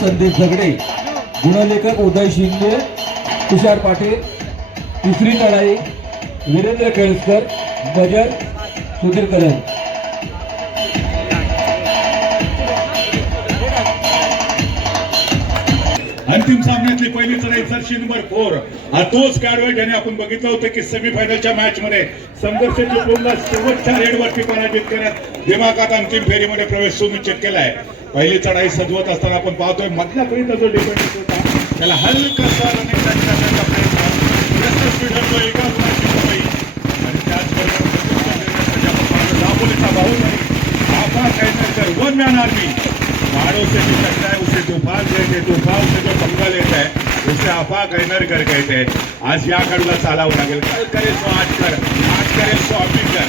संदीप झगडे, गुणलेखक उदय शिंदे, तुषार पाटील, तिसरी लढाई वीरेंद्र केळकर, बजर सुधीर कदम. अंतिम सामन्यातली पहिली चढाई जर्सी नंबर 4. हा तोच खेळाडू आहे ज्याने आपण बघितलं होतं की सेमीफायनलच्या मॅच मध्ये संघर्ष जिंकून शेवटच्या रेडवरती पराजित करत दिमागात अंतिम फेरीमध्ये प्रवेश सुनिश्चित केलाय. पहिली चढाई सजवत असताना आपण पाहतोय मधल्यापर्यंत जो डिफेंस होता त्याला हलकासा रनिंग करण्याचा प्रयत्न एका गुणाची कमाई आणि त्याचबरोबर दापोलीचा भाऊ आफा कैनरकर वन मॅन आर्मी पहाड़ों से भी लगता है उसे तूफान कहते हैं, तूफान से जो पंगा लेता है उसे आफा कैनरकर कहते हैं. आज या कडूला चालावं लागेल. कल करे सो आज कर, आज करे सो अभी कर.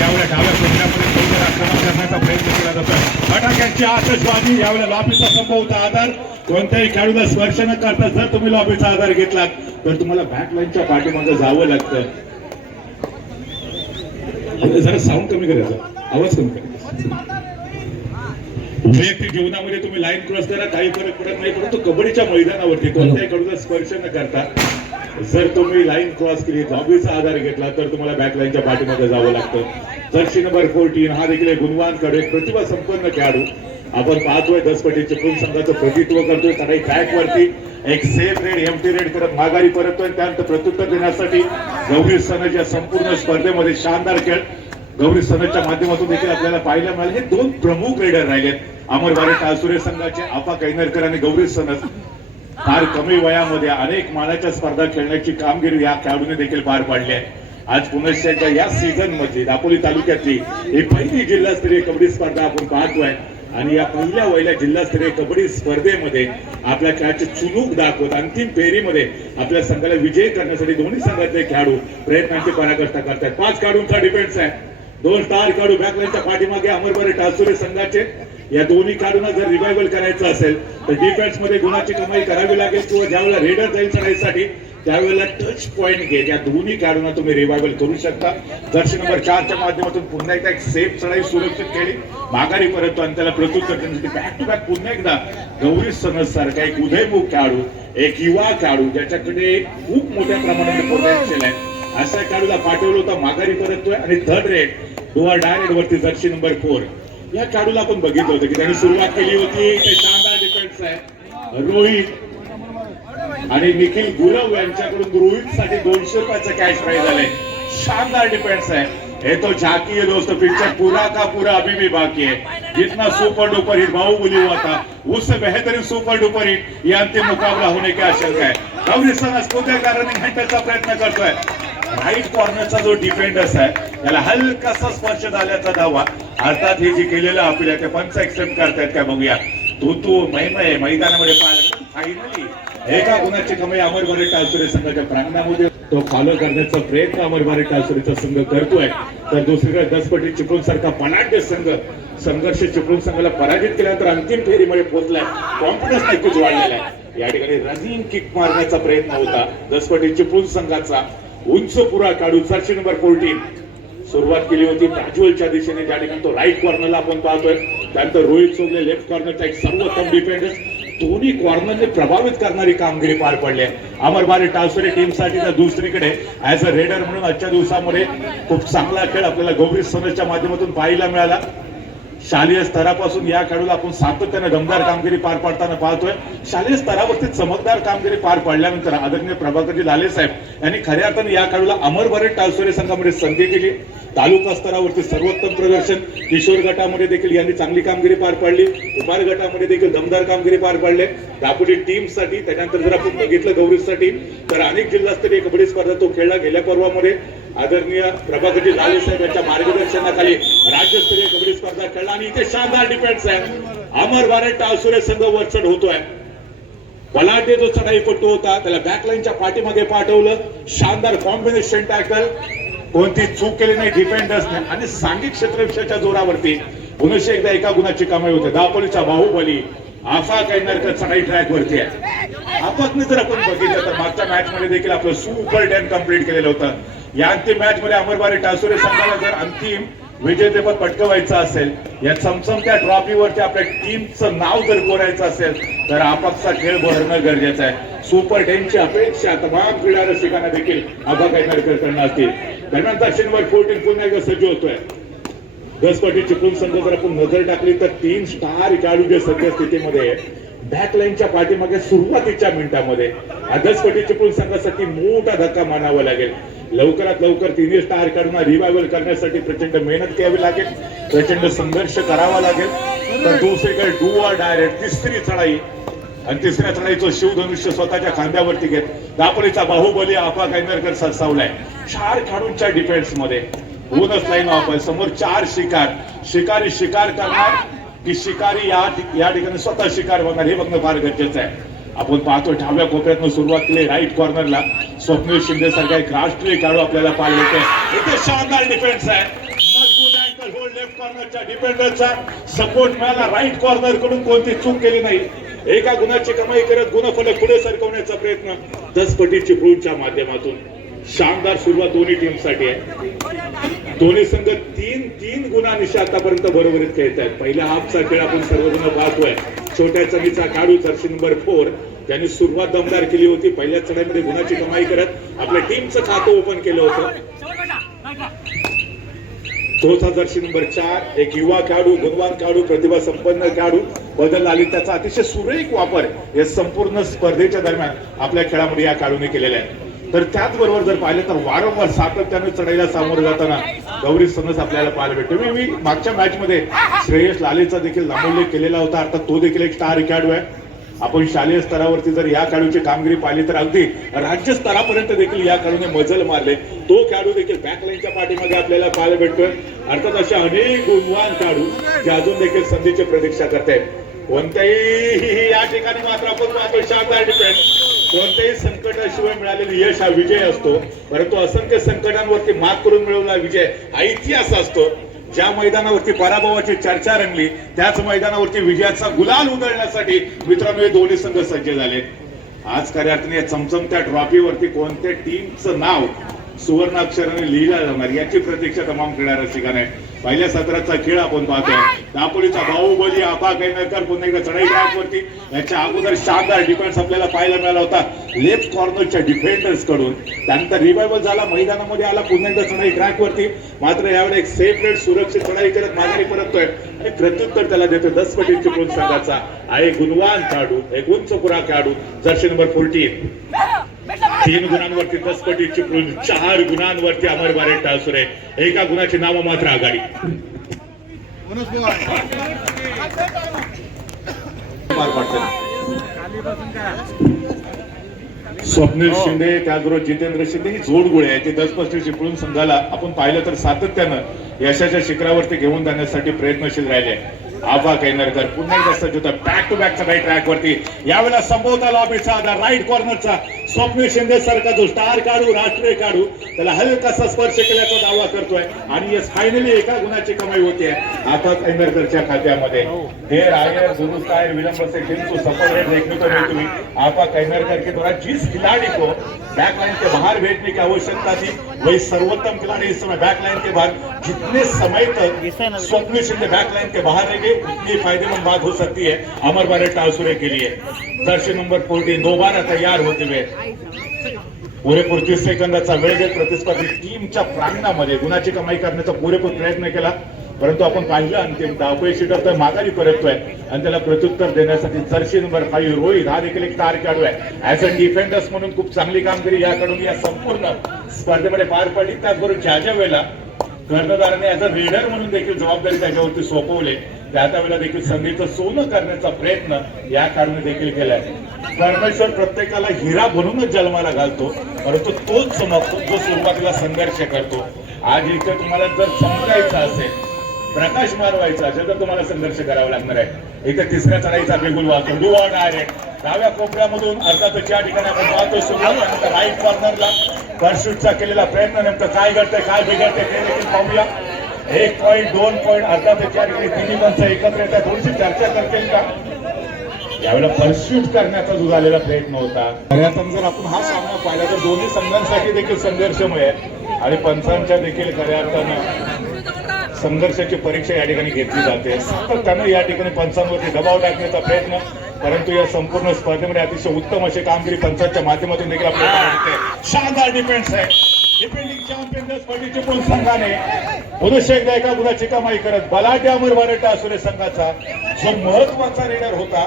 यावेळेला डाव्या कोपऱ्यामध्ये थोडं आक्रमण करण्याचा प्रयत्न केला जातो. फटाक्यांची आतषबाजी, यावेळेला लॉबीचा संभवता आधार. कोणत्याही खेळाडूला स्पर्श न करता जर तुम्ही लॉबीचा आधार घेतलात तर तुम्हाला बॅकलाईनच्या पाठीमागे जावं लागतं. जरा साऊंड कमी करायचं, आवाज कमी करायचा. वैयक्तिक जीवनामध्ये तुम्ही लाईन क्रॉस करा, काही फरक पडत नाही, परंतु कबड्डीच्या मैदानावरती कोणत्याही खेळाडूला स्पर्श न करता जर तुम्ही लाईन क्रॉस केली, लॉबीचा आधार घेतला तर तुम्हाला बॅकलाईनच्या पाठीमागे जावं लागतं. जर्सी नंबर 14 हा देखील गुणवान खेळाडू, प्रतिभा संपन्न खेळाडू आपण पाहतोय. दसपटी चिपळूण संघाचं प्रतिनिधित्व करतोय. काही ट्रॅक वरती एक सेफ रेड एमटी रेड करत माघारी परततोय. त्यानंतर प्रत्युत्तर देण्यासाठी गौरी सनच्या संपूर्ण स्पर्धेमध्ये शानदार खेळ गौरी सनच्या माध्यमातून देखील आपल्याला पाहायला मिळाले. हे दोन प्रमुख रेडर राहिलेत. अमर बारे टाळसुरे संघाचे आफा कैनरकर आणि गौरी सनज फार कमी वयामध्ये अनेक मानाच्या स्पर्धा खेळण्याची कामगिरी या खेळाडूने देखील पार पाडली आहे. आज पुनश्चच्या या सीझन मध्ये दापोली तालुक्यातली ही पहिली जिल्हास्तरीय कबड्डी स्पर्धा आपण पाहतोय आणि या पहिल्या वहिल्या जिल्हास्तरीय कबड्डी स्पर्धेमध्ये आपल्या खेळाची चुणूक दाखवत अंतिम फेरीमध्ये आपल्या संघाला विजय करण्यासाठी दोन्ही संघातले खेळाडू प्रयत्नांची पराकाष्ठा करतात. 5 खेळाडूंचा डिफेन्स आहे. 2 स्टार खेळाडू बॅकलाईनच्या पाठीमागे अमरबारे टाळसुरे संघाचे. या दोन्ही खेळाडूंना जर रिवायवल करायचं असेल तर डिफेन्स मध्ये गुणाची कमाई करावी लागेल किंवा ज्यावेळेला रेडर जाईल चढाईसाठी त्यावेळेला टच पॉइंट घेत या दोन्ही खेळाडूंना तुम्ही रिवायवल करू शकता. जर्सी नंबर 4च्या माध्यमातून पुन्हा एकदा एक सेफ चढाई सुरक्षित केली, माघारी परततो आणि त्याला प्रत्युत्तर देण्यासाठी बॅक टू बॅक पुन्हा एकदा गौरी सनज सारखा एक उदयमुख खेळाडू, एक युवा खेळाडू ज्याच्याकडे खूप मोठ्या प्रमाणात पोटेन्शियल आहे अशा खेळाडूला पाठवलं होतं. माघारी परततोय आणि थर्ड रेड डोअर डायरेक्ट वरती जर्सी नंबर 4 या खेळाडूला आपण बघितलं होतं की त्यांनी सुरुवात केली होती. ते शानदार डिफेन्स आहे. रोहित आणि निखिल गुरव यांच्याकडून रोहितसाठी 200 रुपयाचं कॅश प्राइज आलंय. शानदार डिफेन्स आहे. ये तो झांकी है दोस्तों, पिक्चर पूरा का पूरा अभी भी बाकी है. जितना सुपर डुपर हिट बाहुबली हुआ था उससे बेहतरीन सुपर डुपर हिट ये अंतिम मुकाबला होने की आशंका है. गौरी सनज कोणत्या कारणाने घंट्याचा प्रयत्न करतोय. राईट कॉर्नरचा जो डिफेंडर्स आहे त्याला हलकासा स्पर्श झाल्याचा दावा, अर्थात हे जे केलेलं आपल्या ते पंच एक्सेप्ट करतायत का बघूया. तो मैदानामध्ये पाहिलं फायनली एका गुणाची कमाई अमरबारे टाळसुरे संघाच्या प्रांगणामध्ये तो फॉलो करण्याचा प्रयत्न अमरबारे टाळसुरेचा संघ करतोय. तर दुसरीकडे दसपटी चिपळूण सारखा पनाट्य संघ संघर्ष चिपळूण संघाला पराजित केल्यानंतर अंतिम फेरीमध्ये पोहोचलाय. कॉन्फिडन्स नक्कीच वाढलेला आहे. या ठिकाणी रनिंग किक मारण्याचा प्रयत्न होता दसपटी चिपळूण संघाचा. उंच पुरा काढू जर्सी नंबर 14 सुरुवात केली होती प्राज्वलच्या दिशेने, ज्या ठिकाणी तो राईट कॉर्नरला आपण पाहतोय. त्यानंतर रोहित सोगले लेफ्ट कॉर्नरचा एक सर्वोत्तम डिफेंडर, दोन्ही कॉर्नरने प्रभावित करणारी कामगिरी पार पडली आहे अमरबारे टाळसुरे टीमसाठी. तर दुसरीकडे ऍज अ रेडर म्हणून आजच्या दिवसामध्ये खूप चांगला खेळ आपल्याला गौरी सनजच्या माध्यमातून पाहायला मिळाला. शालेय स्तरापासून या खेळाडूला आपण सातत्याने दमदार कामगिरी पार पाडताना पाहतोय. शालेय स्तरावरती चमकदार कामगिरी पार पाडल्यानंतर आदरणीय प्रभाकरजी लाले साहेब यांनी खऱ्या अर्थाने या खेळाडूला अमरबारे टाळसुरे संघामध्ये संधी दिली. तालुका स्तरावरती सर्वोत्तम प्रदर्शन, किशोर गटामध्ये देखील यांनी चांगली कामगिरी पार पाडली, कुमार गटामध्ये देखील दमदार कामगिरी पार पाडली. दापोली टीमसाठी त्यानंतर जर आपण बघितलं गौरीसाठी तर अनेक जिल्हास्तरीय कबड्डी स्पर्धा तो खेळला. गेल्या पर्वामध्ये आदरणीय प्रभाकरजी लाले साहेब यांच्या मार्गदर्शनाखाली राज्यस्तरीय कबड्डी स्पर्धा खेळला आणि इथे शानदार डिफेन्स आहे. अमरबारे टाळसुरे संघ वरचढ होतोय. बलाढ्य जो चढाईपट्टू होता त्याला बॅकलाईनच्या पाठीमागे पाठवलं. शानदार कॉम्बिनेशन टॅकल, कोणती चूक केली नाही डिफेंडर्सने आणि सांघिक क्षेत्ररक्षणाच्या जोरावरती पुनश्च एकदा एका गुणाची कमाई होते. दापोलीचा बाहुबली आफा कैनरकर चढाई ट्रॅक वरती आहे. आपण जर आपण बघितलं तर मागच्या मॅच मध्ये देखील आपलं सुपर 10 कंप्लीट केलेलं होतं. या अंतिम मॅच मध्ये अमरबारे टाळसुरे संघाला जर अंतिम विजेतेपद पटकवायचं असेल, या चमचमत्या ट्रॉफीवरती आपल्या टीमचं नाव जर कोरायचं असेल तर आपापसा खेळ भरणं गरजेचं आहे. सुपर 10ची अपेक्षा तमाम क्रीडा रसिकांना देखील आबा कैनरकर करणं असतील. दरम्यान दक्षिणवर 14 पुन्हा एकदा सज्ज होतोय. दसपटी चिपळूण संघ जर आपण नजर टाकली तर 3 स्टार खेळाडू जे सध्या स्थितीमध्ये बॅकलाईनच्या पाठीमागे सुरुवातीच्या मिनिटांमध्ये दसपटी चिपळूण संघासाठी मोठा धक्का मानावा लागेल. लवकरात लवकर 3 स्टार खेळाडूंना रिवायवल करण्यासाठी प्रचंड मेहनत घ्यावी लागेल, प्रचंड संघर्ष करावा लागेल. तर दुसरीकडे डू ऑर डायरेक्ट तिसरी चढाई आणि तिसऱ्या चढाईचं शिवधनुष्य स्वतःच्या खांद्यावरती घेत दापोलीचा बाहुबली आफा कैनरकर सरसावलाय. 4 खेळाडूंच्या डिफेन्स मध्ये बोनस लाईन ऑफ समोर 4 शिकारी शिकार करणार की शिकारी या ठिकाणी स्वतः शिकार बनणार हे बघणं फार गरजेचं आहे. आपण पाहतो डाव्या कोपऱ्यातून सुरुवात केली राईट कॉर्नरला स्वप्नील शिंदे सारखा एक राष्ट्रीय खेळाडू आपल्याला पाहायला येतोय. इथे शानदार डिफेन्स आहे. मजबूत अँकल होल्ड लेफ्ट कॉर्नरच्या डिफेंडरचा सपोर्ट मिळाला. राईट कॉर्नर कडून कोणती चूक केली नाही. एका गुणाची कमाई करत गुणफलक पुढे सरकवण्याचा प्रयत्न दसपटी चिपळूणच्या माध्यमातून. शानदार सुरुवात दोन्ही टीमसाठी आहे. दोन्ही संघ 3 गुणांनी आतापर्यंत बरोबरीत खेळत आहेत. पहिल्या हाफचा खेळ आपण सर्वजण पाहतोय. छोट्या चमीचा खेळाडू जर्सी नंबर 4 त्यांनी सुरुवात दमदार केली होती. पहिल्या चढाईमध्ये गुणाची कमाई करत आपल्या टीमचं खातं ओपन केलं होतं. तोच हा जर्सी नंबर 4 एक युवा खेळाडू, गुणवान खेळाडू, प्रतिभा संपन्न खेळाडू बदल आली. त्याचा अतिशय सुरेख वापर या संपूर्ण स्पर्धेच्या दरम्यान आपल्या खेळामध्ये या खेळाडूने केलेला आहे. तर त्याचबरोबर जर पाहिलं तर वारंवार सातत्याने चढाईला सामोरं जाताना गौरी सनस आपल्याला पाहायला भेटतो. मी मागच्या मॅच मध्ये श्रेयस लालेचा देखील नामोल्लेख केलेला होता. अर्थात तो देखील एक स्टार खेळाडू आहे. आपण शालेय स्तरावरती जर या खेळाडूची कामगिरी पाहिली तर अगदी राज्य स्तरापर्यंत देखील या खेळाडूने मजल मारले. तो खेळाडू देखील बॅकलाईनच्या पाठीमागे आपल्याला पाहायला भेटतोय. अर्थात अशा अनेक गुणवान खेळाडू जे अजून देखील संधीची प्रतीक्षा करतायत. कोणत्याही या ठिकाणी मात्र आपण पाहतो शानदार डिफेन्स. कोणत्याही संकटाशिवाय मिळालेले यश हा विजय असतो, परंतु असंख्य संकटांवरती मात करून मिळवलेला विजय हा इतिहास असतो. ज्या मैदानावरती पराभवाची चर्चा रंगली त्याच मैदानावरती विजयाचा गुलाल उधळण्यासाठी मित्रांनो हे दोन्ही संघ सज्ज झाले. आज खऱ्या अर्थाने या चमचमत्या ट्रॉफीवरती कोणत्या टीमचं नाव सुवर्ण अक्षराने लिहिलं जाणार याची प्रतीक्षा तमाम क्रीडा रसिकांना आहे. पहिल्या सत्राचा खेळ आपण पाहतोय. दापोलीचा बाहुबली आफा कैनरकर पुन्हा एकदा चढाई ट्रॅकवरती. याच्या अगोदर शानदार डिफेन्स आपल्याला पाहायला मिळाला होता लेफ्ट कॉर्नरच्या डिफेंडर्स कडून. त्यानंतर रिवायवल झाला, मैदानामध्ये आला पुन्हा एकदा चढाई ट्रॅकवरती. मात्र यावेळी एक सेफ रेट सुरक्षित चढाई करत माघारी परततोय आणि प्रत्युत्तर त्याला देतो दसपटी चिपळूण संघाचा आहे गुणवान खेळाडू, एक उंच पुरा खेळाडू जर्सी नंबर 14. 3 गुणांवरती दसपटी चिपळूण, 4 गुणांवरती अमर बारेट टाळसुरे. एका गुणाची नाम मात्र आघाडी. स्वप्नील शिंदे त्याचबरोबर जितेंद्र शिंदे ही जोडगोळी आहे ती दसपटी चिपळूण संघाला आपण पाहिलं तर सातत्यानं यशाच्या शिखरावरती घेऊन जाण्यासाठी प्रयत्नशील राहिले. आफा कैनरकर पुन्हा एकदा सज्ज होता back to back right track वरती. यावेळेला संभवता लॉबीचा राईट कॉर्नरचा स्वप्नील शिंदे सारखा जो स्टार काढू राष्ट्रीय काढू त्याला हलकासा स्पर्श केल्याचा दावा करतोय आणि यस फायनली एका गुणाची कमाई होते आफा कैनरकरच्या खात्यामध्ये. देर आयर दुरुस्त आयर विलंब से खेल को सफल है देखने को मिली तुम्हें. आफा कैनरकर के द्वारा जिस खिलाड़ी को बैकलाइन के बाहर भेजने की आवश्यकता थी वही सर्वोत्तम खिलाड़ी इस समय बैकलाइन के बाहर. जितने समय तक स्वप्नील शिंदे बैकलाइन के बाहर रहेंगे उतनी फायदेमंद बात हो सकती है अमर बारेट टाळसुरे के लिए. जर्सी नंबर 14 दोबारा तैयार होते हुए पुरेपूर 30 सेकंदाचा वेळ देत प्रतिस्पर्धी टीमच्या प्रांगणामध्ये गुणाची कमाई करण्याचा पुरेपूर प्रयत्न केला. परंतु आपण पाहिलं अंतिम अपयशी ठरतोय, माघारी परततोय आणि त्याला प्रत्युत्तर देण्यासाठी जर्सी नंबर 5 रोहित हा देखील एक स्टार खेळाडू आहे. ऍज अ डिफेंडर्स म्हणून खूप चांगली कामगिरी याकडून या संपूर्ण स्पर्धेमध्ये पार पडली. त्याचबरोबर ज्या वेळेला कर्णधाराने ऍज अ रीडर म्हणून देखील जबाबदारी त्याच्यावरती सोपवली त्या वेळेला देखील संधीचं सोनं करण्याचा प्रयत्न या खेळाडूने देखील केलाय. परमेश्वर प्रत्येकाला हिरा बनवूनच जन्माला घालतो, परंतु तोच चमकतो जो सुरुवातीला संघर्ष करतो. आज इथे तुम्हाला जर चमकायचं असेल, प्रकाश मारवायचा असेल तर तुम्हाला संघर्ष करावा लागणार आहे. इथे तिसऱ्या चढाईचा बिगुल वाहतो डू ऑर डायरेक्ट डाव्या कोपऱ्यामधून अर्थातच या ठिकाणी आपण पाहतो सुरुवात राईट कॉर्नरला परशूटचा केलेला प्रयत्न नेमकं काय घडतंय काय बिघडतंय ते देखील पाहूया. 1 पॉईंट 2 पॉईंट अर्थातच या ठिकाणी तिन्ही पंच एकत्र येतात. थोडीशी चर्चा करतील का यावेळेला परशूट करण्याचा जो झालेला प्रयत्न होता. खऱ्या अर्थानं जर आपण हा सामना पाहिला तर दोन्ही संघांसाठी देखील संघर्षमय आहे आणि पंचांच्या देखील खऱ्या अर्थानं संघर्षाची परीक्षा या ठिकाणी घेतली जाते. सातत्यानं या ठिकाणी पंचांवरती दबाव टाकण्याचा प्रयत्न, परंतु या संपूर्ण स्पर्धेमध्ये अतिशय उत्तम अशी कामगिरी पंचांच्या माध्यमातून देखील आपल्याला दिसते. शानदार डिफेन्स आहे. डिफेंडिंग चॅम्पियन स्पर्धेच्या चिपळूण संघाने पुरुष एकदा एका गुणाची कमाई करत बलाढ्य अमर भारत आसुरे संघाचा जो महत्वाचा रेडर होता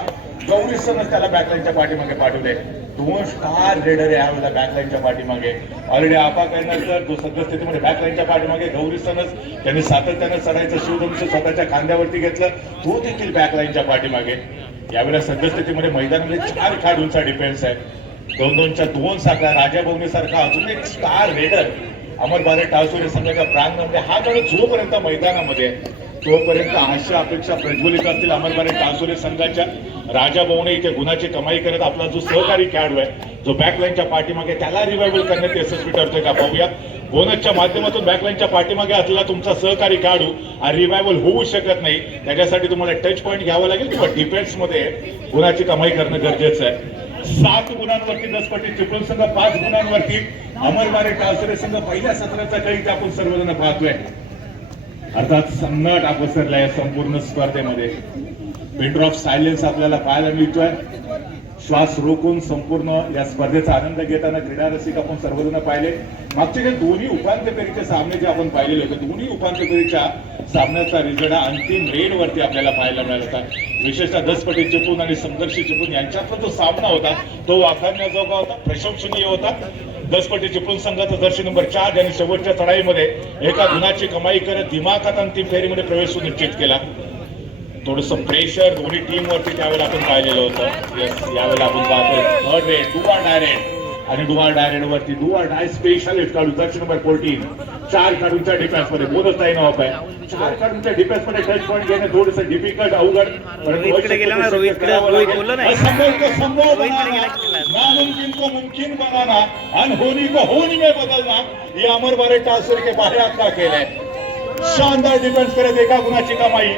गौरी सनस त्याला बॅकलाईनच्या पाठीमागे पाठवले. 2 स्टार रेडर यावेळेला बॅकलाईनच्या पाठीमागे. ऑलरेडी आपा नंतर जो सद्यस्थितीमध्ये बॅकलाईनच्या पाठीमागे गौरी सनस त्यांनी सातत्यानं चढायचं शिवधनुष्य स्वतःच्या खांद्यावरती घेतलं, तो देखील बॅकलाईनच्या पाठीमागे. यावेळेला सद्यस्थितीमध्ये मैदानामध्ये 4 खेळाडूंचा डिफेन्स आहे. 2-2च्या 2 साखळा. राजा भवनी सारखा अजून एक स्टार रेडर अमर भारत टासुरे संघाच्या प्रांगणामध्ये हा खेळ जोपर्यंत मैदानामध्ये तोपर्यंत आशा अपेक्षा प्रज्वलित असतील अमर भारत टासुरे संघाच्या. राजा भवने इथे गुणाची कमाई करत आपला जो सहकारी खेळाडू आहे जो बॅकलाईनच्या पाठीमागे त्याला रिवायवल करण्यात यशस्वी ठरतोय का पाहूया. बोनसच्या माध्यमातून बॅकलाईनच्या पाठीमागे असलेला तुमचा सहकारी खेळाडू हा रिवायवल होऊ शकत नाही, त्याच्यासाठी तुम्हाला टच पॉईंट घ्यावा लागेल किंवा डिफेन्स मध्ये गुणाची कमाई करणं गरजेचं आहे. 7 गुणांवरती 10 पटी चिपळूण संघ, 5 गुणांवरती अमर भारत टासुरे संघ. पहिल्या सत्राचा खेळ इथे आपण सर्वजण पाहतोय. अर्थात सम्राट अपसरला या संपूर्ण स्पर्धेमध्ये. पिन ऑफ सायलेन्स आपल्याला पाहायला मिळतोय. श्वास रोखून संपूर्ण या स्पर्धेचा आनंद घेताना क्रीडा रसिक आपण सर्वजण पाहिले. मागचे जे दोन्ही उपांत्य फेरीचे सामने जे आपण पाहिलेले होते, दोन्ही उपांत्य फेरीच्या सामन्याचा रिझल्ट हा अंतिम रेडवरती आपल्याला पाहायला मिळाला होता. विशेषतः 10 पटी चिपळूण आणि संघर्ष चिपळूण यांच्यातला जो सामना होता तो वाखाणण्याजोगा होता, प्रशंसनीय होता. 10 पटी चिपळूण संघाचा जर्सी नंबर 4 ज्यांनी शेवटच्या चढाईमध्ये एका गुणाची कमाई करत दिमाखात अंतिम फेरीमध्ये प्रवेश सुनिश्चित केला. थोडस प्रेशर दोन्ही टीम वरती त्यावेळेला आपण पाहिलेलं होतं. यावेळेला आपण पाहतोय थर्ड रेड डुआ डायरेक्ट आणि डुआ डायरेक्ट वरती डुआ डाय स्पेशलिस्ट खेळाडू जर्सी नंबर 14. 4 खेळाडूंच्या डिफेन्स मध्ये बोनस टाईम ऑफ आहे. 4 खेळाडूंच्या डिफेन्स मध्ये टच पॉईंट घेणे थोडंसं डिफिकल्ट अवघड, नामुमकिन को मुमकिन बनाना अनहोनी को होनी में बदलना ये अमर भारत टासुरे के बाहेर का खेळ आहे. शानदार डिफेन्स करत एका गुणाची कमाई.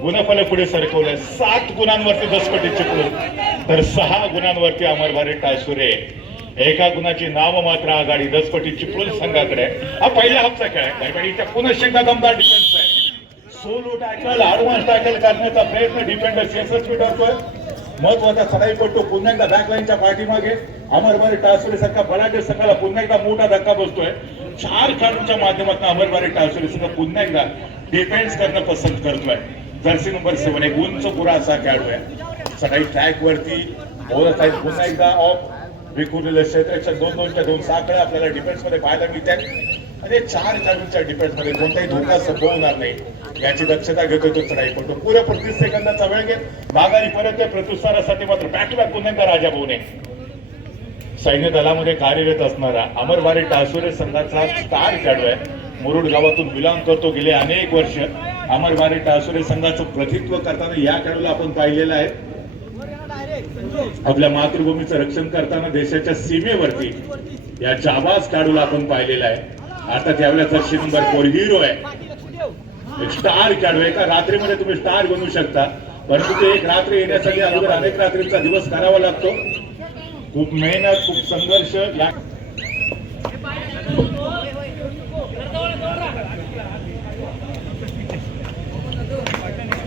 गुणफल पुढे सरकवलंय. 7 गुणांवरती 10 पटी चिपळूण तर 6 गुणांवरती अमर भारत टासुरे. एका गुणाची नाम मात्र आघाडी 10 पटी चिपळूण संघाकडे. हा पहिला हप्ता खेळ आहे. इथे पुन्हा एकदा दमदार डिफेन्स आहे. सोलो टॅकल ऍडव्हान्स टॅकल करण्याचा प्रयत्न डिफेंडर यशस्वी ठरतोय. महत्वाचा चढाईपटू पुन्हा एकदा बॅकलाईनच्या पाठीमागे. अमर भारत टासुरे सारखा बलाढ्य संघाला पुन्हा एकदा मोठा धक्का बसतोय. 4 खेळाडूंच्या माध्यमातून अमर भारत टासुरे संघ पुन्हा एकदा डिफेन्स करणं पसंत करतोय. जर्सी नंबर 7 एक उंच पुरा असा खेळाडू आहे. चढाई ट्रॅक वरती बोलत आहेत. पुन्हा एकदा ऑफ विखुरलेलं क्षेत्राच्या 2-2च्या 2 साखळ्या आपल्याला डिफेन्स मध्ये पाहायला मिळतात. आणि 4 खेळाडूंच्या डिफेन्स मध्ये कोणताही धोका संभवणार नाही याची दक्षता घेतोय तो चढाईपटू. पुऱ्या 35 सेकंदाचा वेळ घेत माघारी परत प्रत्युत्तरासाठी मात्र बॅक टू बॅक पुन्हा एकदा राजा भवने. सैन्य दलामध्ये कार्यरत असणारा अमर भारत टासुरे संघाचा स्टार खेळाडू आहे. मुरुड गावातून बिलॉंग करतो. गेले अनेक वर्ष अमर भारत टासुरे संघाचं प्रतिनिधित्व करताना या खेळाडूला आपण पाहिलेलं आहे. आपल्या मातृभूमीचं रक्षण करताना देशाच्या सीमेवरती या जाबाज खेळाडूला आपण पाहिलेलं आहे. आता त्यावेळेला जर्सी नंबर 4 हिरो आहे. एक स्टार खेळाडू. एका रात्रीमध्ये तुम्ही स्टार बनवू शकता, परंतु ते एक रात्री येण्यासाठी अगोदर अनेक रात्रीचा दिवस करावा लागतो. खूप मेहनत, खूप संघर्ष. या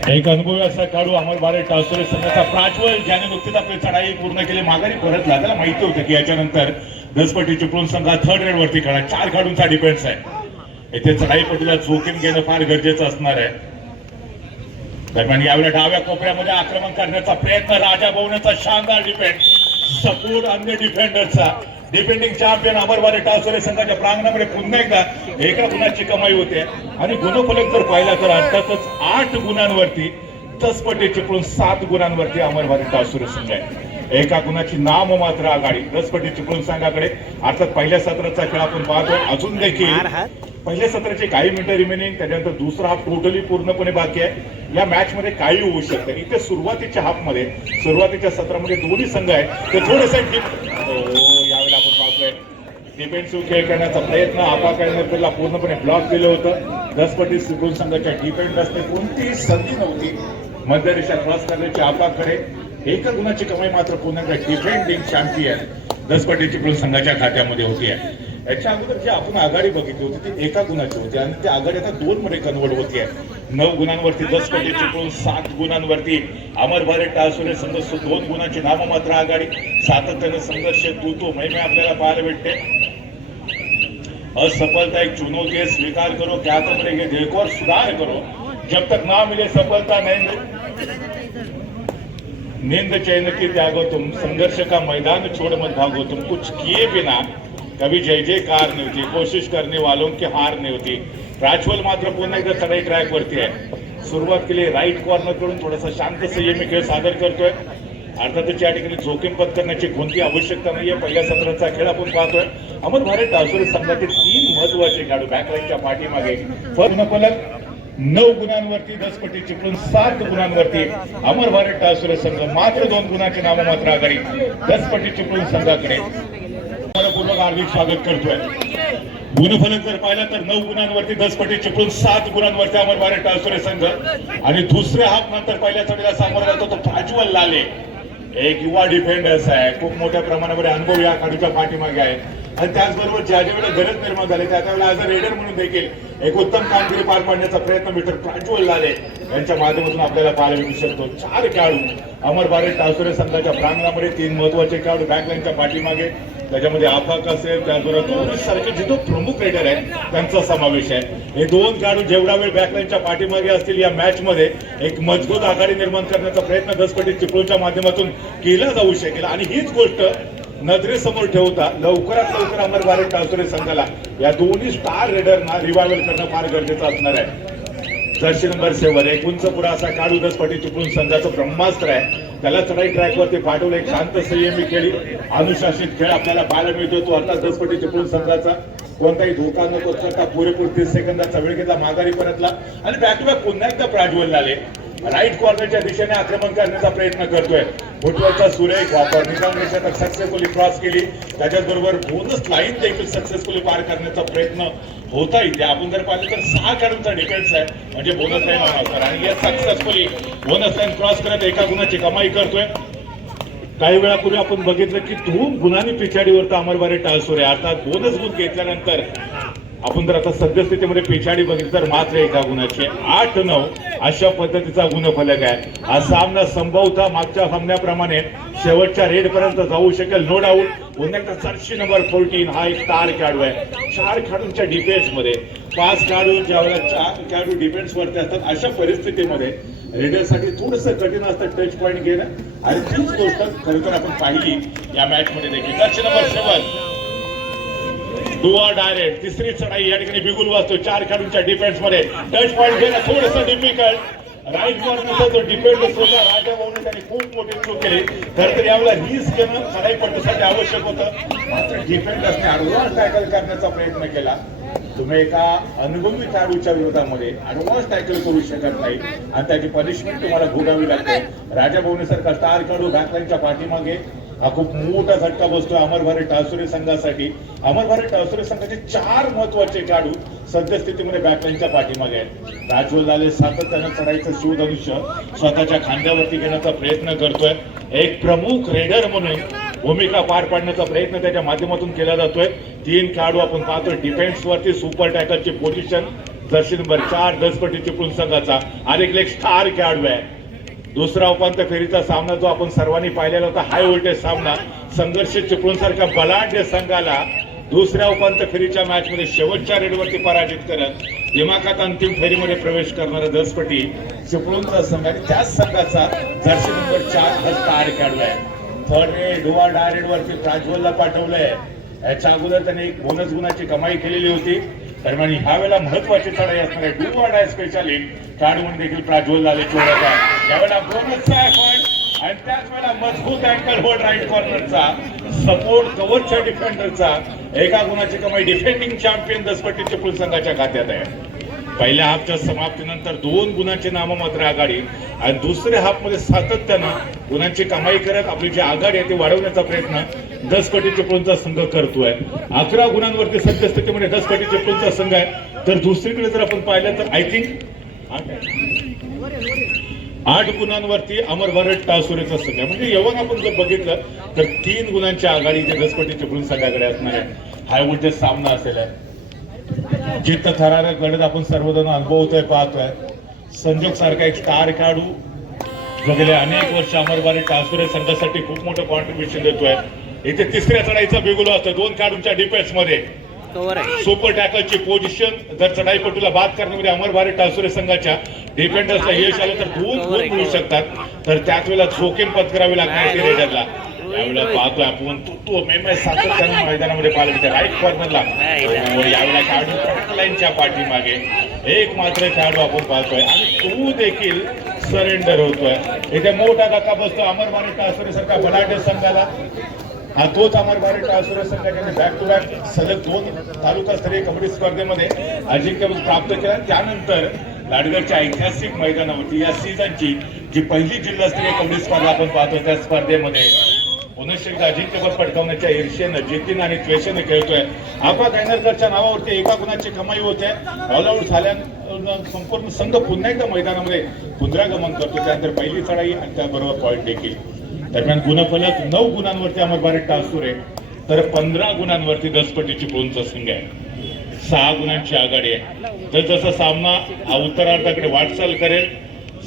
एक अनुभवी असा खेळाडू अमर भारत टासुरे संघाचा प्राज्वल ज्याने नुकतीच आपली चढाई पूर्ण केली माघारी परत लागला. माहिती होतं की याच्यानंतर 10 पटी चिपळूण संघात थर्ड रेड वरती खेळा. 4 खेळाडूंचा डिफेन्स आहे. येथे चढाईपटूला जोखीम घेणं फार गरजेचं असणार आहे. दरम्यान यावेळेला डाव्या कोपऱ्यामध्ये आक्रमण करण्याचा प्रयत्न राजा भवनेचा शानदार डिफेन्स. सपोर्ट अन्य डिफेंडरचा. डिफेंडिंग चॅम्पियन अमर भारत टासुरे संघाच्या प्रांगणामध्ये पुन्हा एकदा एका गुणाची कमाई होते. आणि गुणफलक जर पाहिला तर अर्थातच 8 गुणांवरती 10 पटी चिपळूण, 7 गुणांवरती अमर भारत टासुरे संघ आहे. एका गुणाची नाम मात्र आघाडी 10 पटी चिपळूण संघाकडे. अर्थात पहिल्या सत्राचा खेळ आपण पाहतोय. अजून देखील पहिल्या सत्राचे काही मिनिटं रिमेनिंग, त्याच्यानंतर दुसरा हाफ टोटली पूर्णपणे बाकी आहे. या मॅच मध्ये काही होऊ शकतं. इथे सुरुवातीच्या हाफ मध्ये, सुरुवातीच्या सत्रामध्ये दोन्ही संघ आहेत ते थोडेसे यावेळेला आपण पाहतोय डिफेन्सिव्ह खेळ करण्याचा प्रयत्न आपाकडे पूर्णपणे ब्लॉक केलं होतं. 10 पटी चिपळूण संघाच्या डिफेंडर्सने कोणतीही संधी नव्हती मध्य रेषा क्रॉस करण्याची. आपाकडे एका गुणाची कमाई मात्र पुन्हा डिफेंडिंग चॅम्पियन 10 पटी चिपळूण संघाच्या खात्यामध्ये होती आहे. याच्या अगोदर जी आपण आघाडी बघितली होती ती एका गुणाची होती आणि ती आघाडी आता 2 मध्ये कन्वर्ट होतीये. 9 गुणांवरती 10 पटी चिपळूण, 7 गुणांवरती अमर भारत टाळसोरे संघ, 2 गुणांची नाममात्र आघाडी. सातत्याने संघर्ष तू महिमे आपल्याला पाहायला भेटते. असफलता एक चुनौती है, स्वीकार करो, क्या तो करेंगे देखो और सुधार करो. जब तक ना मिले सफलता नींद चैन की त्यागो तुम, संघर्ष का मैदान छोड़ मत भागो तुम. कुछ किए बिना कभी जय जयकार नहीं होती, कोशिश करने वालों की हार नहीं होती. प्राज्वल मात्र पुन्हा एकदा चढाई ट्रॅक वरती आहे. सुरुवात केली राईट कॉर्नर कडून, थोडासा शांत संयमी खेळ सादर करतोय. अर्थातच या ठिकाणी जोखीम पत्करण्याची कोणती आवश्यकता नाहीये. पहिल्या सत्राचा खेळ आपण पाहतोय. अमर भारत टाळसोरे संघाचे 3 महत्वाचे खेळाडू बॅकलाईनच्या पाठीमागे. फलक 9 गुणांवरती 10 पटी चिपळूण, 7 गुणांवरती अमर भारत टाळसोरे संघ. मात्र 2 गुणांची नाममात्र आघाडी 10 पटी चिपळूण संघाकडे. मनपूर्वक हार्दिक स्वागत करतोय. गुणफलक जर पाहिला तर 9 गुणांवरती 10 पटी चिपळूण, 7 गुणांवरती अमर भारत टाळसोरे संघ. आणि दुसऱ्या हाफ नंतर पहिल्या चढीला सामोरा जातो तो प्राज्वल लाले, एक युवा डिफेंडर्स आहे. खूप मोठ्या प्रमाणामध्ये अनुभव या खेळाडूच्या पाठीमागे आहे. आणि त्याचबरोबर ज्या ज्या वेळेला गरज निर्माण झाली त्या त्यावेळेला ॲज अ रेडर म्हणून देखील एक उत्तम कामगिरी पार पाडण्याचा प्रयत्न मिस्टर प्राज्वल लाले यांच्या माध्यमातून आपल्याला पाहायला मिळू शकतो. 4 खेळाडू अमर भारत टाळसोरे संघाच्या प्रांगणामध्ये, 3 महत्वाचे खेळाडू बॅकलाईनच्या पाठीमागे. त्याच्यामध्ये आफाक असेल, त्याचबरोबर सारखे जे तो प्रमुख रेडर आहेत त्यांचा समावेश आहे. हे 2 खेळाडू जेवढा वेळ बॅकलाईनच्या पाठीमागे असतील या मॅच मध्ये एक मजबूत आघाडी निर्माण करण्याचा प्रयत्न 10 पटी चिपळूणच्या माध्यमातून केला जाऊ शकेल. आणि हीच गोष्ट नजरेसमोर ठेवता लवकरात लवकर अमर भारत टाळसोरे संघाला या दोन्ही स्टार रेडरना रिवायवल करणं फार गरजेचं असणार आहे. जर्सी नंबर 7 एक उंचपुरा असा काढू 10 पटी चिपळूण संघाचं ब्रह्मास्त्र आहे. त्याला चढाई ट्रॅकवरती पाठवलं. एक शांत संयमी खेळी अनुशासित खेळ आपल्याला पाहायला मिळतो. तो आता 10 पटी चिपळूण संघाचा कोणताही धोका न करता पुरेपूर 30 सेकंदाचा वेळ घेतला, माघारी परतला आणि बॅक टू बॅक पुन्हा एकदा प्राज्वल लाले राईट कॉर्नरच्या दिशेने आक्रमण करण्याचा प्रयत्न करतोय. फुटबॉलचा सुरेख वापर, निकाल रेषा सक्सेसफुली क्रॉस केली. त्याच्याचबरोबर बोनस लाईन देखील सक्सेसफुली पार करण्याचा प्रयत्न होता इथे. आपण जर पाहिलं तर 6 खेळाडूंचा डिफेन्स आहे म्हणजे बोनस लाईन होणार आणि या सक्सेसफुली बोनस लाईन क्रॉस करत एका गुणाची कमाई करतोय. काही वेळापूर्वी आपण बघितलं की 2 गुणांनी पिछाडीवरता अमर भारत टाळसोरे, अर्थात बोनस गुण घेतल्यानंतर आपण जर आता सद्यस्थितीमध्ये पिछाडी बघितली तर मात्र एका गुणाचे 8-9 अशा पद्धतीचा गुणफलक आहे. हा सामना संभवतः मागच्या सामन्याप्रमाणे शेवटच्या रेड पर्यंत जाऊ शकेल. नो डाऊट पुन्हा एकदा जर्सी नंबर 14 हा एक स्टार खेळाडू आहे. 4 खेळाडूंच्या डिफेन्स मध्ये 5 खेळाडू ज्यावेळेला 4 खेळाडू डिफेन्स वरती असतात अशा परिस्थितीमध्ये रेडरसाठी थोडंसं कठीण असतं टच पॉईंट घेणं. आणि तीच गोष्ट खरं तर आपण पाहिली या मॅच मध्ये देखील. जर्सी नंबर 7 दुआ डायरेक्ट तिसरी चढाई या ठिकाणी बिगुल वाजतो. 4 खेळाडूंच्या डिफेन्स मध्ये टच पॉईंट घेणं थोडंसं डिफिकल्ट. राईट कॉर्नरचा जो डिफेंडर्स होता राजा भाऊने त्यांनी खूप मोठी चूक केली. खरं तर यावेळेला रिस्क घेणं चढाई पटण्यासाठी आवश्यक होतं. मात्र डिफेंडर्सने ऍडव्हान्स टॅकल करण्याचा प्रयत्न केला. तुम्ही एका अनुभवी खेळाडूच्या विरोधामध्ये ऍडव्हान्स टॅकल करू शकत नाही आणि त्याची पनिशमेंट तुम्हाला भोगावी लागते. राजा भाऊने सारखा स्टार खेळाडू बॅकलाईनच्या पाठीमागे हा खूप मोठा झटका बसतोय अमर भारत टाळसोरे संघासाठी. अमर भारत टाळसोरे संघाचे 4 महत्वाचे खेळाडू सद्यस्थितीमध्ये बॅकलाईनच्या पाठीमागे आहेत. प्राज्वल लाले सातत्यानं चढाईचं शिवधनुष्य स्वतःच्या खांद्यावरती घेण्याचा प्रयत्न करतोय. एक प्रमुख रेडर म्हणून भूमिका पार पाडण्याचा प्रयत्न त्याच्या माध्यमातून केला जातोय. 3 खेळाडू आपण पाहतोय डिफेन्स वरती. सुपर टॅकलची पोझिशन जर्सी नंबर 4 10 पटी चिपळूण संघाचा आणि एक स्टार खेळाडू आहे. दुसरा उपांत्य फेरीचा सामना जो आपण सर्वांनी पाहिलेला होता हाय व्होल्टेज सामना, संघर्ष चिपळूण सारख्या बलाढ्य संघाला दुसऱ्या उपांत्य फेरीच्या मॅच मध्ये शेवटच्या रेडवरती पराजित करत दिमाखात अंतिम फेरीमध्ये प्रवेश करणारा 10 पटी चिपळूणचा संघ आणि त्याच संघाचा जर्सी नंबर 4 हा स्टार खेळाडू आहे. थर्ड रेड डुआ डायरेक्ट वरती प्राज्वलला पाठवलंय. याच्या अगोदर त्याने एक बोनस गुणाची कमाई केलेली होती. दरम्यान ह्या वेळेला महत्वाची चढाई असणार आहे. डुआ डाय स्पेशली खेळाडू म्हणून देखील प्राज्वल लाले चोराचा यावेळेला बोनसचा एफर्ट आणि त्याच वेळेला मजबूत अँकल होल्ड राईट कॉर्नरचा सपोर्ट कव्हरच्या डिफेंडरचा एका गुणाची कमाई डिफेंडिंग चॅम्पियन 10 पटी चिपळूण संघाच्या खात्यात आहे. पहिल्या हाफच्या समाप्तीनंतर 2 गुणांची नाममात्र आघाडी आणि दुसऱ्या हाफ मध्ये सातत्यानं गुणांची कमाई करत आपली जी आघाडी आहे ती वाढवण्याचा प्रयत्न 10 पटी चिपळूणचा संघ करतोय. 11 गुणांवरती सद्यस्थितीमध्ये 10 पटी चिपळूणचा संघ आहे. तर दुसरीकडे जर आपण पाहिलं तर आय थिंक 8 गुणांवरती अमर भारत टाळसोरेचा संघ आहे. म्हणजे यवन आपण जर बघितलं तर 3 गुणांची आघाडी इथे 10 पटी चिपळूण संघाकडे असणार आहे. हाय व्होल्टेज सामना असेल जिद्द थरारक गणित आपण सर्वजण अनुभवतोय पाहतोय. संजोग सारखा एक स्टार खेळाडू जो गेले अनेक वर्ष अमरबारी टासुरे संघासाठी खूप मोठं कॉन्ट्रीब्युशन देतोय. इथे तिसऱ्या चढाईचा बिगुल असतो दोन खेळाडूंच्या डिफेन्स मध्ये. सुपर टॅकलची पोझिशन जर चढाईपटूला बाद करण्यामध्ये अमरबारी टासुरे संघाच्या डिफेंडर्सला यश आलं तर दोन गोल मिळू शकतात. तर त्याच वेळेला जोखीम पत्करावी लागणार रेडरला. यावेळेला पाहतोय आपण तो मेमय सातत्याने मैदानामध्ये पाहिलं राईट कॉर्नरला. यावेळेला खेळाडू लाईनच्या पाठीमागे एक मात्र खेळाडू आपण पाहतोय आणि तो देखील सरेंडर होतोय. इथे मोठा धक्का बसतो अमरबारी टासुरे सारखा बलाढ्य संघाला. हा तोच अमरबारी टासुरे संघाने बॅक टू बॅक सलग 2 तालुकास्तरीय कबड्डी स्पर्धेमध्ये अजिंक्यपद प्राप्त केला. त्यानंतर लाडगडच्या ऐतिहासिक मैदानावरती या सीझनची जी पहिली जिल्हास्तरीय कबड्डी स्पर्धा आपण पाहतो त्या स्पर्धेमध्ये पुनश्च एकदा अजिंक्यपद पटकावण्याच्या ईर्षेनं जिद्दीनं आणि त्वेषेनं खेळतोय. आपा कायनरकरच्या नावावरती एका गुणाची कमाई होते. ऑल आऊट झाल्यानंतर संपूर्ण संघ पुन्हा एकदा मैदानामध्ये पुनरागमन करतो. त्यानंतर पहिली चढाई आणि त्याबरोबर पॉईंट देखील. दरम्यान गुणफलक 9 गुणांवरती अमरबारी टासुरे तर 15 गुणांवरती दसपटीची पोनचा संघ आहे. 6 गुणांची आघाडी आहे. तर जसा सामना उत्तरार्धाकडे वाटचाल करेल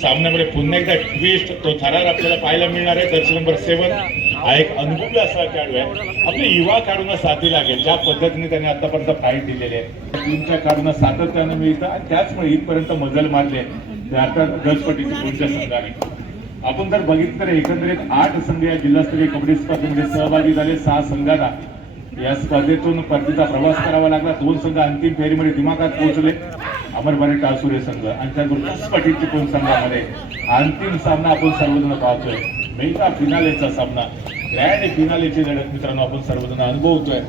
सामन्यामध्ये पुन्हा एकदा ट्विस्ट तो थरार आपल्याला पाहायला मिळणार आहे. दर्शक नंबर 7 हा एक अनुभवी असा खेळाडू आहे. आपल्या युवा खेळाडूंना साथी लागेल ज्या पद्धतीने त्यांनी आतापर्यंत फाईट दिलेली आहे. टीमच्या खेळाडूंना सातत्यानं मिळतं आणि त्याचमुळे इथपर्यंत मजल मारले अर्थात दसपटीची पोनच्या संघाने. आपण जर बघितलं तर एकंदरीत 8 संघ या जिल्हास्तरीय कबड्डी स्पर्धेमध्ये सहभागी झाले. 6 संघांना या स्पर्धेतून परतीचा प्रवास करावा लागला. 2 संघ अंतिम फेरीमध्ये दिमागात पोहोचले अमरबारी टासुरे संघ आणि त्याबरोबर दसपटीची पोन संघामध्ये अंतिम सामना आपण सर्वजण पाहतोय. मेगा फिनालेचा सामना ग्रँड फिनालेची लढत मित्रांनो आपण सर्वजण अनुभवतोय.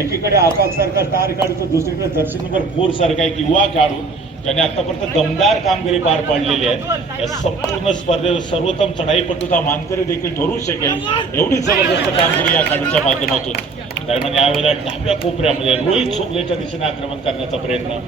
एकीकडे आपाक सारखा स्टार खेळाडू तर दुसरीकडे जर्सी नंबर 4 सारखा एक युवा खेळाडू ज्याने आतापर्यंत दमदार कामगिरी पार पाडलेली आहे. या संपूर्ण स्पर्धेत सर्वोत्तम चढाईपटूचा मानकरी देखील ठरू शकेल एवढी जबरदस्त कामगिरी या खेळाडूच्या माध्यमातून. दरम्यान यावेळेला डाव्या कोपऱ्यामध्ये रोहित सुगलेच्या दिशेने आक्रमण करण्याचा प्रयत्न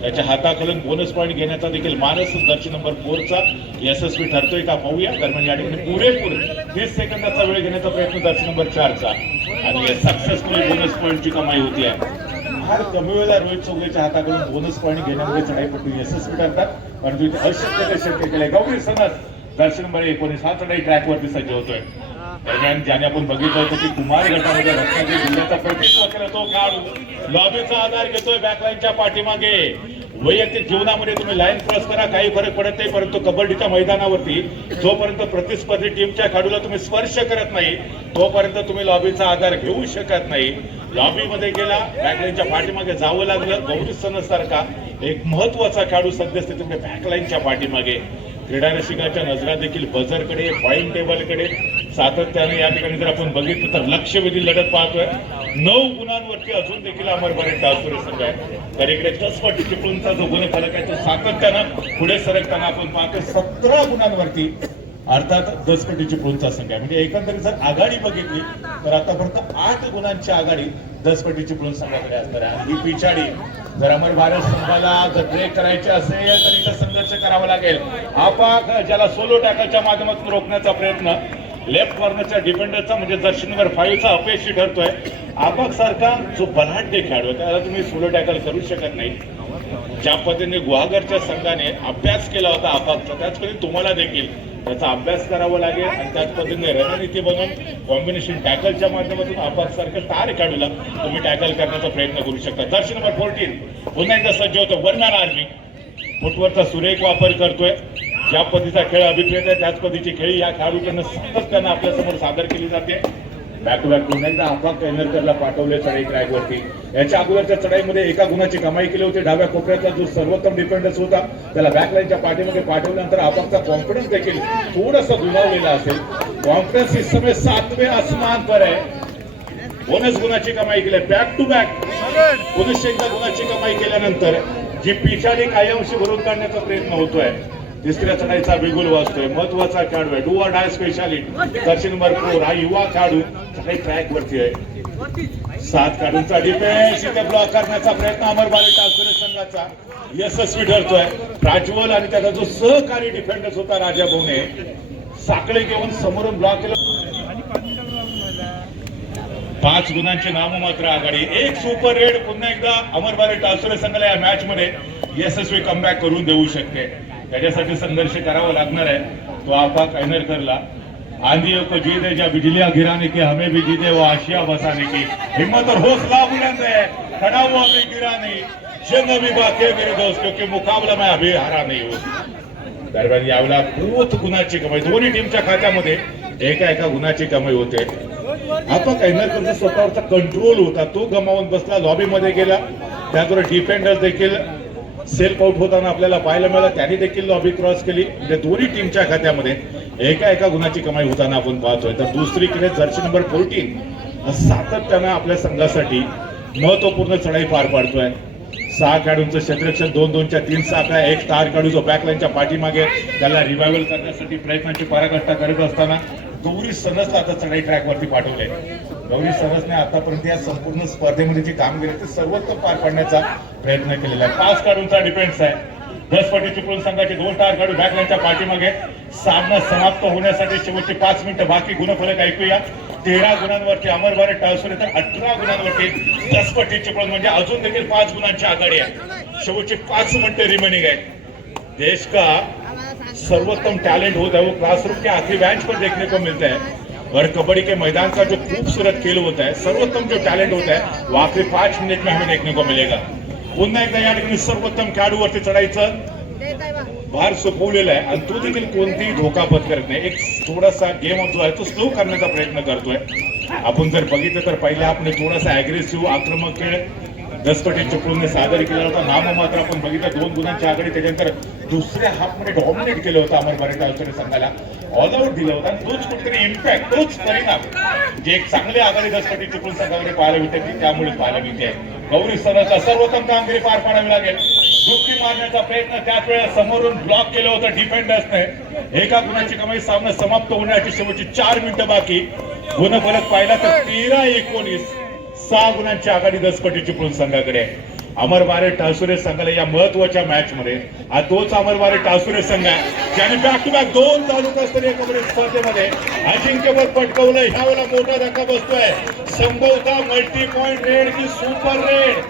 त्याच्या हाताखालून बोनस पॉईंट घेण्याचा देखील मानस जर्सी नंबर 4चा यशस्वी ठरतोय का पाहूया. दरम्यान या ठिकाणी पुरेपूर 30 सेकंदाचा वेळ घेण्याचा प्रयत्न जर्सी नंबर 4चा आणि सक्सेसफुली बोनस पॉईंटची कमाई होती आहे. फार कमी वेळेला रोहित चौगलेच्या हाताकडून बोनस पॉईंट घेण्यामध्ये चढाईपटू यशस्वी ठरतात. परंतु इथे अशक्य ते शक्य केले. गौरी सनद दर्शन नंबर 19 हा चढाई ट्रॅकवरती सज्ज होतोय. दरम्यान ज्याने आपण बघितलं होतं की कुमार गटामध्ये रत्नागिरी जिल्ह्याचा प्रतिनिधित्व केला तो खेळाडू लॉबीचा आधार घेतोय बॅकलाईनच्या पाठीमागे. वैयक्तिक जीवनामध्ये तुम्ही लाईन क्रॉस करा काही फरक पडत नाही परंतु कबड्डीच्या मैदानावरती जोपर्यंत प्रतिस्पर्धी टीमच्या खेळाडूला तुम्ही स्पर्श करत नाही तोपर्यंत तुम्ही लॉबीचा आधार घेऊ शकत नाही. लॉबीमध्ये गेला बॅकलाईनच्या पाठीमागे जावं लागलं. गौरी सनद सारखा एक महत्वाचा खेळाडू सद्यस्थितीमध्ये बॅकलाईनच्या पाठीमागे. क्रीडा रसिकाच्या नजरा देखील बझरकडे पॉईंट टेबलकडे सातत्याने या ठिकाणी जर आपण बघितलं तर लक्षवेधी लढत पाहतोय. 9 गुणांवरती अजून देखील अमरबारी टासुरे संघ आहे. तर इकडे दसपटीची पोनचा जो गुणफलक आहे तो सातत्यानं पुढे सरकताना आपण पाहतोय 17 गुणांवरती अर्थात दसपटीची पोनचा संघ आहे. म्हणजे एकंदरीत जर आघाडी बघितली तर आतापर्यंत 8 गुणांची आघाडी दसपटीची पोन संघाकडे असणार आहे. आणि ही पिछाडी जर अमरबारी संघाला जर ब्रेक करायचे असेल तर इथं संघर्ष करावा लागेल. आपाक ज्याला सोलो टॅकलच्या माध्यमातून रोखण्याचा प्रयत्न लेफ्ट कॉर्नरच्या डिफेंडरचा म्हणजे जर्सी नंबर 5चा अपयशी ठरतोय. आपाक सारखा जो बलाढ्य खेळाडू आहे त्याला तुम्ही सोलो टॅकल करू शकत नाही. ज्या पद्धतीने गुहागरच्या संघाने अभ्यास केला होता आपाकचा त्याच पद्धतीने तुम्हाला देखील त्याचा अभ्यास करावा लागेल आणि त्याच पद्धतीने रणनीती बनवून कॉम्बिनेशन टॅकलच्या माध्यमातून आपाक सारखं स्टार खेळाडूला तुम्ही टॅकल करण्याचा प्रयत्न करू शकता. जर्सी नंबर 14 पुन्हा एकदा सज्ज होतो. वर्णन आर्मी फुटवरचा सुरेख वापर करतोय. ज्या पद्धतीचा खेळ अभिप्रेत आहे त्याच पद्धतीची खेळी या खेळाडूकडनं सातत्यानं आपल्या समोर सादर केली जाते. बॅक टू बॅक पुन्हा एकदा आपाक कायनरकरला पाठवले चढाई ट्रॅकवरती. याच्या अगोदरच्या चढाईमध्ये एका गुणाची कमाई केली होती. डाव्या कोपऱ्यातला जो सर्वोत्तम डिफेंडर्स होता त्याला बॅकलाईनच्या पाठीमध्ये पाठवल्यानंतर आपाकचा कॉन्फिडन्स देखील थोडासा दुणावलेला असेल. कॉन्फिडन्स इस समय 7वें आसमान पर आहे. बोनस गुणाची कमाई केली. बॅक टू बॅक पुनश्च एकदा गुणाची कमाई केल्यानंतर जी पिछाडी कायमशी भरून काढण्याचा प्रयत्न होतोय. तिसऱ्या चढाईचा बिगुल वाजतोय. महत्वाचा खेळाडू आहे. Do or die specialist Jersey number 4 हा युवा खेळाडू चढाई ट्रॅक वरती आहे. 7 खेळाडूंचा डिफेन्स इथे ब्लॉक करण्याचा प्रयत्न अमरबारी टासुरे संघाचा यशस्वी ठरतोय. प्राज्वल आणि त्याचा जो सहकारी डिफेंडर्स होता राजा भोवने साखळे घेऊन समोरून ब्लॉक केलं. 5 गुणांची नाममात्र आघाडी, एक सुपर रेड पुन्हा एकदा अमर भारत टासुरे संघाला या मॅच मध्ये यशस्वी कमबॅक करून देऊ शकते. त्याच्यासाठी संघर्ष करावा लागणार आहे तो आपा कैनरकरला. आंधियों को जीते जा बिजलियां गिराने की, हमें भी जीते वो आशिया बसाने की, हिम्मत और हौसला बुलंद है, खड़ा हुआ अभी गिरा नहीं, जंग अभी बाकी है मेरे दोस्त, क्योंकि मुकाबला मैं अभी हारा नहीं हूँ. दरम्यान यावेळेला खूप गुणाची कमाई, दोन्ही टीमच्या खात्यामध्ये एका गुणाची कमाई होते. आपा कैनरकरचा स्वतःवरचा कंट्रोल होता तो गमावून बसला, लॉबीमध्ये गेला. त्याचबरोबर डिफेंडर देखील सेल्फ आउट होताना आपल्याला पाहायला मिळालं, त्यांनी देखील लॉबी क्रॉस केली. म्हणजे दोन्ही टीमच्या खात्यामध्ये एका गुणाची कमाई होताना आपण पाहतोय. तर दुसरीकडे जर्सी नंबर 14 सातत्यानं आपल्या संघासाठी महत्वपूर्ण चढाई पार पाडतोय. 6 खेळाडूंचं क्षेत्ररक्षण, 2-2च्या 3 साखळ्या, एक स्टार खेळाडू जो बॅकलाईनच्या पाठीमागे त्याला रिवायवल करण्यासाठी प्रयत्नांची पराकाष्ठा करत असताना गौरी सनसला आता चढाई ट्रॅकवरती पाठवले. गौरी सनसने आतापर्यंत या संपूर्ण स्पर्धेमध्ये जी कामगिरी ती सर्वोत्तम पार पाडण्याचा प्रयत्न केलेला आहे. 5 खेळाडूंचा डिफेन्स आहे. 10 पटी चिपळूण संघाचे 2 स्टार खेळाडू बॅकलाईनच्या पाठीमागे. सामना समाप्त होण्यासाठी शेवटचे 5 मिनिटं बाकी. गुणफलक ऐकूया. 13 गुणांवरती अमर भारत टासुरे, तर 18 गुणांवरती 10 पटी चिपळूण. म्हणजे अजून देखील 5 गुणांची आघाडी आहे. शेवटचे 5 मिनिटं रिमेनिंग आहे. देश का सर्वोत्तम टैलेंट होता है वो क्लासरूम के आखिरी बेंच पर देखने को मिलता है और कबड्डी के मैदान का जो खूबसूरत खेल होता है, सर्वोत्तम जो टैलेंट होता है वो आखिरी 5 मिनिट में हमें देखने को मिलेगा. पुन्हा एकदा या ठिकाणी सर्वोत्तम खेळाडूवरती चढायचं भार सोपवलेला आहे आणि तो देखील कोणतीही धोका पत्करत नाही. एक थोडासा गेम जो आहे तो स्लो करण्याचा प्रयत्न करतोय. आपण जर बघितलं तर पहिल्या आपण थोडासा अग्रेसिव्ह आक्रमक खेळ 10 पटी चिपळूणने सादर केला होता. नाममात्र आपण बघितलं 2 गुणांची आघाडी. त्याच्यानंतर दुसऱ्या हाफमध्ये डॉमिनेट केलं होतं अमर भारत टासुरे संघाला, ऑल आउट दिलं होतं. आणि तोच कुठेतरी इम्पॅक्ट, तोच परिणाम जे एक चांगली आघाडी 10 पटी चिपळूण संघाकडे पाहायला मिळते ती त्यामुळे पाहायला मिळते. गौरी सनसला सर्वोत्तम कामगिरी पार पाडावी लागेल. डुबकी मारण्याचा प्रयत्न त्याच वेळेला समोरून ब्लॉक केलं होतं डिफेंडर्सने. एका गुणाची कमाई. सामना समाप्त होण्याची शेवटची 4 मिनिटं बाकी. गुणफलक पाहिला तर 13-19, 6 गुणांची आघाडी 10 पटी चिपळूण संघाकडे. अमर भारत टासुरे संघाला या महत्वाच्या मॅच मध्ये हा तोच अमर भारत टासुरे संघ आहे ज्याने बॅक टू बॅक 2 तालुकास्तरीय कबड्डी स्पर्धेमध्ये अजिंक्यपद पटकावलं. ह्या वेळेला मोठा धक्का बसतोय. संभवतः मल्टी पॉइंट रेड की सुपर रेड,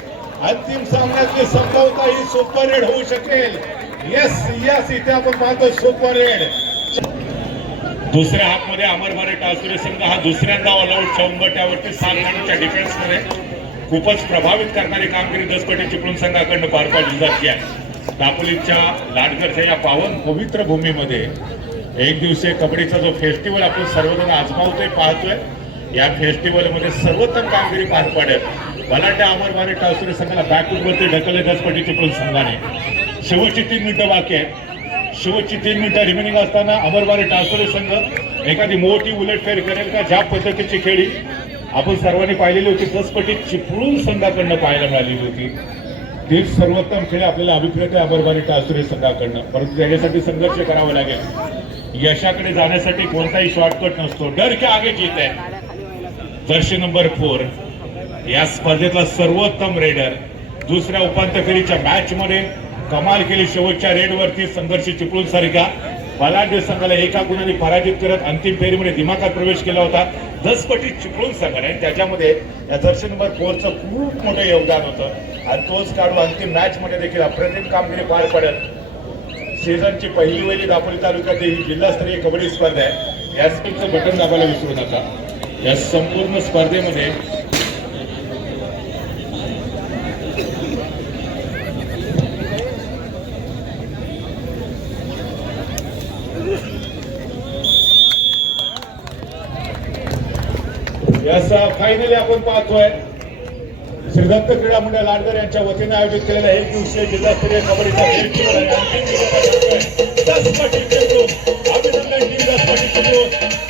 अंतिम सामन्यातली संभवतः ही सुपर रेड होऊ शकेल. यस इथे आपण पाहतो सुपर रेड. दुसऱ्या हाफ मध्ये अमर भारत टासुरे संघ हा दुसऱ्यांदा ऑल आउट चौंगट्यावरती 7 खेळाडूंच्या डिफेन्स मध्ये खूपच प्रभावित करणारी कामगिरी 10 पटी चिपळूण संघाकडनं पार पाडली जाते आहे. दापोलीच्या लाडघरच्या या पावन पवित्र भूमीमध्ये एक दिवसीय कबड्डीचा जो फेस्टिवल आपण सर्वजण आजमावतोय, पाहतोय, या फेस्टिवल मध्ये सर्वोत्तम कामगिरी पार पाडत बलाढ्य अमर भारत टासुरे संघाला बॅकवरती ढकलले 10 पटी चिपळूण संघाने. शेवटची 3 मिनिटं बाकी आहेत. शेवटची 3 मिनिटं रिमेनिंग असताना अमर भारत टासुरे संघ एखादी मोठी उलटफेर करेल का? ज्या पद्धतीची खेळी आपण सर्वांनी पाहिलेली होती 10 पटी चिपळूण संघाकडनं पाहायला मिळालेली होती, तीच सर्वोत्तम खेळ आपल्याला अभिप्रेत आहे अमर भारत टासुरे संघाकडनं. परंतु त्याच्यासाठी संघर्ष करावा लागेल. यशाकडे जाण्यासाठी कोणताही शॉर्टकट नसतो. डर के आगे जीत आहे. जर्सी नंबर 4 या स्पर्धेतला सर्वोत्तम रेडर दुसऱ्या उपांत्य फेरीच्या मॅच मध्ये कमाल केली. शेवटच्या रेडवरती संघर्ष चिपळूण सारख्या बलाढ्य संघाला 1 गुणाने पराजित करत अंतिम फेरीमध्ये दिमाखात प्रवेश केला होता 10 पटी चिपळूण संघाने. त्याच्यामध्ये या जर्सी नंबर 4चं खूप मोठं योगदान होतं आणि तोच काढू अंतिम मॅच मध्ये देखील अप्रतिम कामगिरी पार पडत सीझनची पहिली दापोली तालुक्यातील जिल्हास्तरीय कबड्डी स्पर्धा आहे. या स्पर्धेचं बटन दाबायला विसरू नका. या संपूर्ण स्पर्धेमध्ये फायनली आपण पाहतोय श्री दत्त क्रीडा मंडळ लाडघर यांच्या वतीने आयोजित केलेला 1 दिवसीय जिल्हास्तरीय कबड्डीचा फेस्टिवल आहे. अंतिम 10 पटी चिपळूण. अभिनंदन टीम 10 पटी चिपळूण.